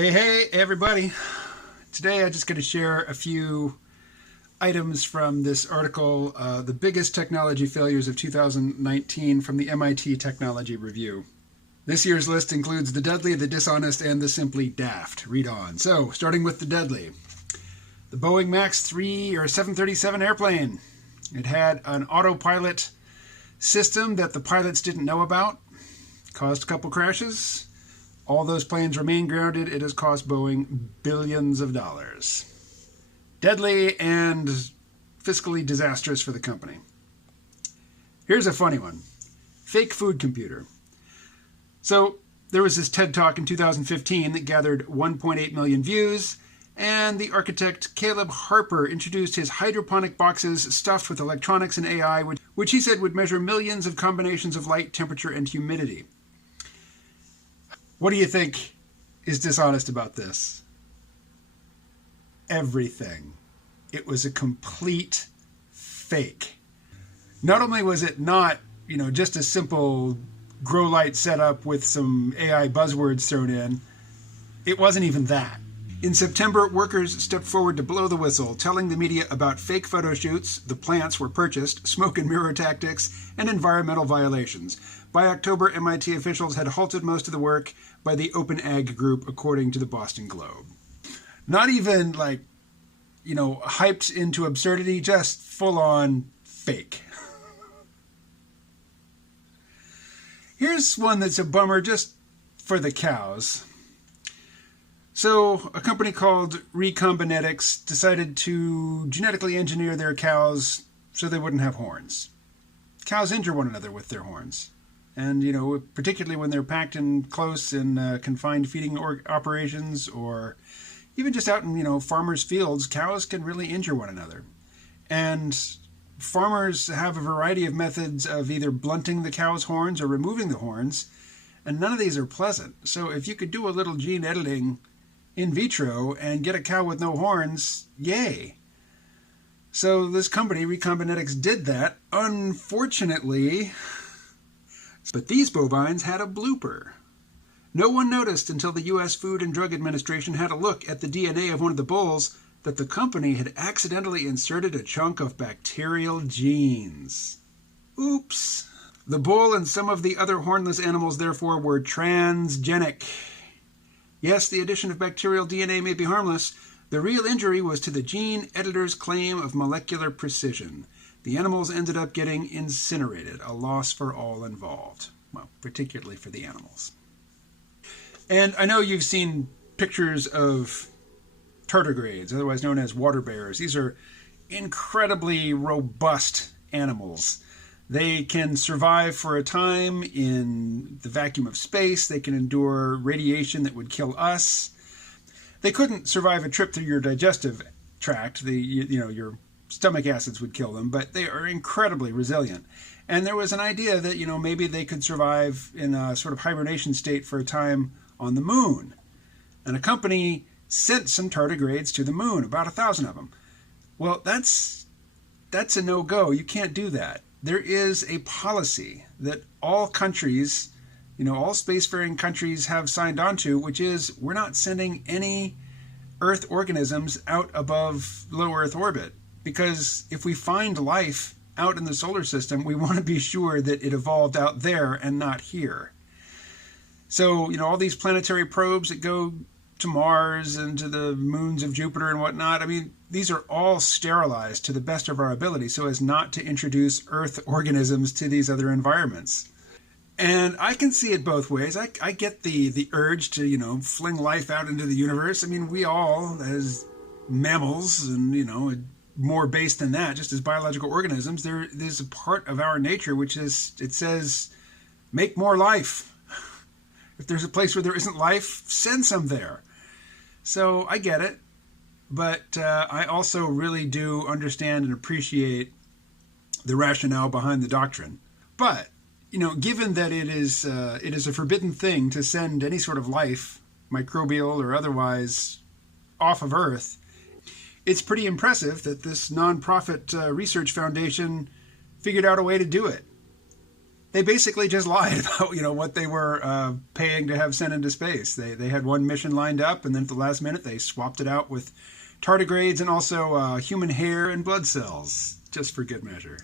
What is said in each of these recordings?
Hey everybody. Today I'm just going to share a few items from this article, The Biggest Technology Failures of 2019 from the MIT Technology Review. This year's list includes the deadly, the dishonest, and the simply daft. Read on. So, starting with the deadly. The Boeing MAX 3 or 737 airplane. It had an autopilot system that the pilots didn't know about. Caused a couple crashes. All those planes remain grounded. It has cost Boeing billions of dollars. Deadly and fiscally disastrous for the company. Here's a funny one. Fake food computer. So there was this TED Talk in 2015 that gathered 1.8 million views, and the architect Caleb Harper introduced his hydroponic boxes stuffed with electronics and AI, which he said would measure millions of combinations of light, temperature, and humidity. What do you think is dishonest about this? Everything. It was a complete fake. Not only was it not, just a simple grow light setup with some AI buzzwords thrown in, it wasn't even that. In September, workers stepped forward to blow the whistle, telling the media about fake photo shoots, the plants were purchased, smoke and mirror tactics, and environmental violations. By October, MIT officials had halted most of the work by the Open Ag Group, according to the Boston Globe. Not even hyped into absurdity, just full-on fake. Here's one that's a bummer just for the cows. So a company called Recombinetics decided to genetically engineer their cows so they wouldn't have horns. Cows injure one another with their horns. And, particularly when they're packed in close in confined feeding operations, or even just out in, farmers' fields, cows can really injure one another. And farmers have a variety of methods of either blunting the cow's horns or removing the horns, and none of these are pleasant. So if you could do a little gene editing in vitro and get a cow with no horns, yay. So this company, Recombinetics, did that. Unfortunately, but these bovines had a blooper. No one noticed until the U.S. Food and Drug Administration had a look at the DNA of one of the bulls that the company had accidentally inserted a chunk of bacterial genes. Oops. The bull and some of the other hornless animals, therefore, were transgenic. Yes, the addition of bacterial DNA may be harmless. The real injury was to the gene editor's claim of molecular precision. The animals ended up getting incinerated, a loss for all involved. Well, particularly for the animals. And I know you've seen pictures of tardigrades, otherwise known as water bears. These are incredibly robust animals. They can survive for a time in the vacuum of space. They can endure radiation that would kill us. They couldn't survive a trip through your digestive tract. Your stomach acids would kill them, but they are incredibly resilient. And there was an idea that, maybe they could survive in a sort of hibernation state for a time on the moon. And a company sent some tardigrades to the moon, about 1,000 of them. Well, that's a no-go. You can't do that. There is a policy that all countries, all spacefaring countries have signed on to, which is we're not sending any Earth organisms out above low Earth orbit. Because if we find life out in the solar system, we want to be sure that it evolved out there and not here. So, all these planetary probes that go to Mars and to the moons of Jupiter and whatnot, these are all sterilized to the best of our ability so as not to introduce Earth organisms to these other environments. And I can see it both ways. I get the urge to, fling life out into the universe. We all, as mammals and, more base than that, just as biological organisms, there's a part of our nature which is, it says, make more life. If there's a place where there isn't life, send some there. So I get it, but I also really do understand and appreciate the rationale behind the doctrine. But, given that it is a forbidden thing to send any sort of life, microbial or otherwise, off of Earth, it's pretty impressive that this nonprofit research foundation figured out a way to do it. They basically just lied about what they were paying to have sent into space. They had one mission lined up, and then at the last minute they swapped it out with tardigrades and also human hair and blood cells, just for good measure.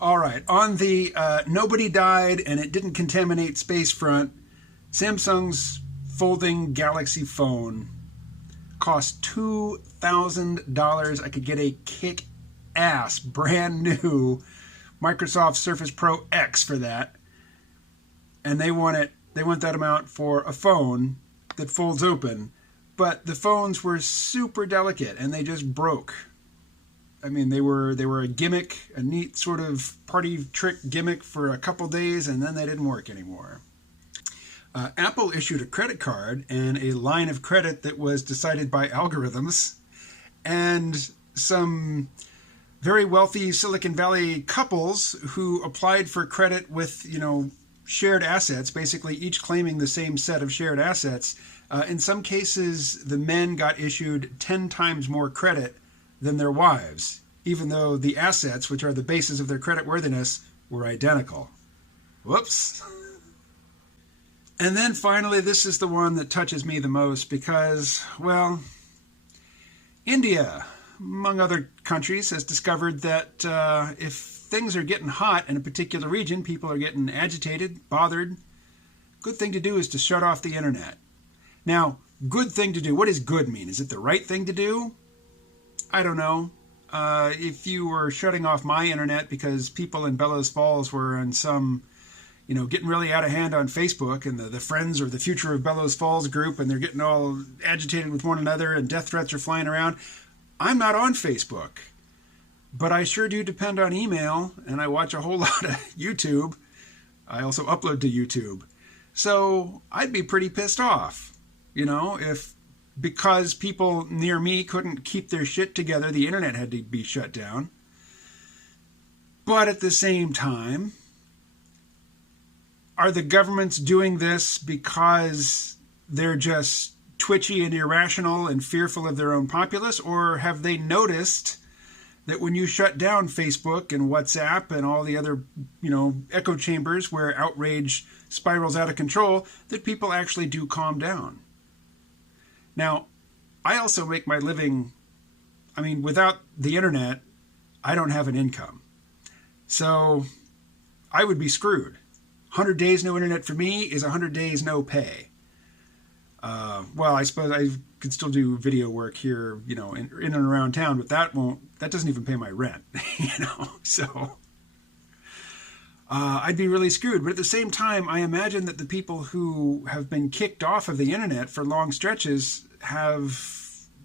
All right, on the nobody died and it didn't contaminate space front, Samsung's folding Galaxy phone cost $2,000. I could get a kick-ass brand new Microsoft Surface Pro X for that, and they want that amount for a phone that folds open, but the phones were super delicate and they just broke. I mean, they were a gimmick, a neat sort of party trick gimmick for a couple days, and then they didn't work anymore. Apple issued a credit card and a line of credit that was decided by algorithms, and some very wealthy Silicon Valley couples who applied for credit with, shared assets, basically each claiming the same set of shared assets. In some cases, the men got issued 10 times more credit than their wives, even though the assets, which are the basis of their creditworthiness, were identical. Whoops. And then finally, this is the one that touches me the most because, well, India, among other countries, has discovered that if things are getting hot in a particular region, people are getting agitated, bothered, good thing to do is to shut off the internet. Now, good thing to do, what does good mean? Is it the right thing to do? I don't know. If you were shutting off my internet because people in Bellows Falls were in some, getting really out of hand on Facebook, and the Friends or the Future of Bellows Falls group, and they're getting all agitated with one another and death threats are flying around. I'm not on Facebook, but I sure do depend on email, and I watch a whole lot of YouTube. I also upload to YouTube. So I'd be pretty pissed off, if because people near me couldn't keep their shit together, the internet had to be shut down. But at the same time, are the governments doing this because they're just twitchy and irrational and fearful of their own populace, or have they noticed that when you shut down Facebook and WhatsApp and all the other, echo chambers where outrage spirals out of control, that people actually do calm down? Now, I also make my living, without the internet, I don't have an income. So I would be screwed. 100 days no internet for me is 100 days no pay. Well, I suppose I could still do video work here, in and around town, but that doesn't even pay my rent, so I'd be really screwed. But at the same time, I imagine that the people who have been kicked off of the internet for long stretches have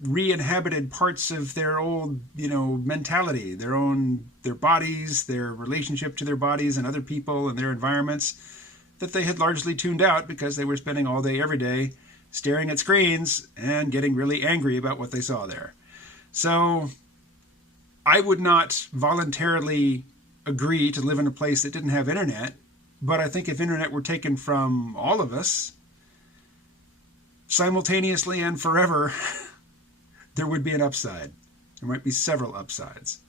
re-inhabited parts of their old, mentality, their bodies, their relationship to their bodies and other people and their environments that they had largely tuned out because they were spending all day, every day, staring at screens and getting really angry about what they saw there. So I would not voluntarily agree to live in a place that didn't have internet, but I think if internet were taken from all of us simultaneously and forever, there would be an upside. There might be several upsides.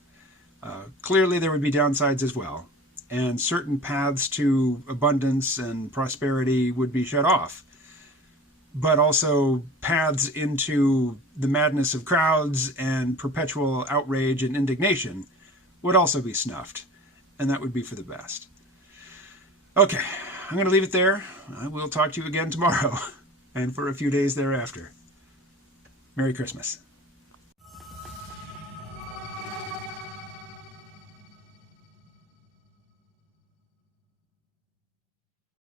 Clearly, there would be downsides as well, and certain paths to abundance and prosperity would be shut off. But also paths into the madness of crowds and perpetual outrage and indignation would also be snuffed, and that would be for the best. Okay, I'm going to leave it there. I will talk to you again tomorrow, and for a few days thereafter. Merry Christmas.